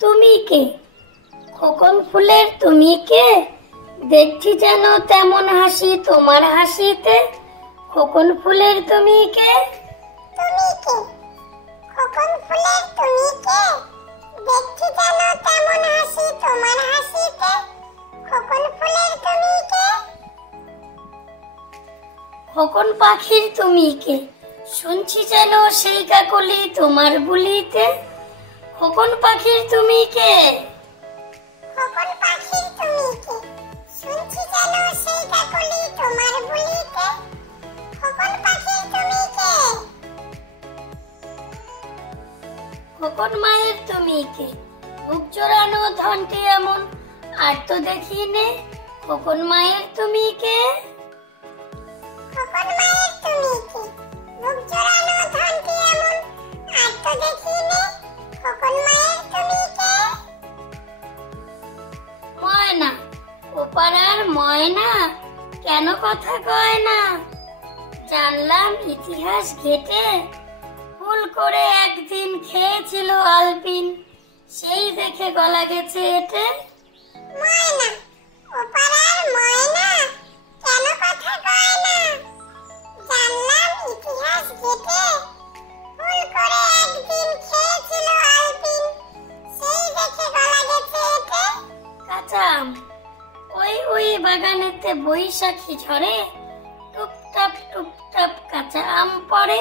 তুমি কে? খোকন ফুলের তুমি কে? দেখছি যেন তেমন হাসি তোমার হাসিতে। খোকন ফুলের তুমি কে? তুমি কে? খোকন ফুলের তুমি কে? দেখছি যেন তেমন হাসি তোমার হাসিতে। খোকন ফুলের তুমি কে? খোকন পাখির তুমি কে? শুনছি যেন সেই কাকলি তোমার বুলিতে। খোকন পাখির তুমি কে? খোকন পাখির তুমি কে? শুনছি যেন সেই কাকলি তোমার বুলিতে। খোকন পাখির তুমি কে? খোকন মায়ের তুমি কে? বুক জোড়ানো ধনটি এমন আর তো দেখি নে। খোকন মায়ের তুমি কে? খোকন মায়ের তুমি কে? বুক জোড়ানো ধনটি এমন আর তো দেখি নে। খোকন মায়ের তুমি কে? ময়না, ওপাড়ার ময়না, কেন কথা কয় না? জানলাম ইতিহাস ঘেটে, ভুল করে একদিন খেয়েছিল আলপিন, সেই দেখে গলা গেছে এটে। ময়না, ওপাড়ার ময়না, কেন কথা কয় না? জানলাম ইতিহাস ঘেটে, ভুল করে একদিন খেয়েছিল আলপিন, সেই দেখে গলা গেছে এটে। কাঁচা আম, ওই বাগানেতে বৈশাখী ঝরে, টুপটাপ কাঁচা আম পড়ে।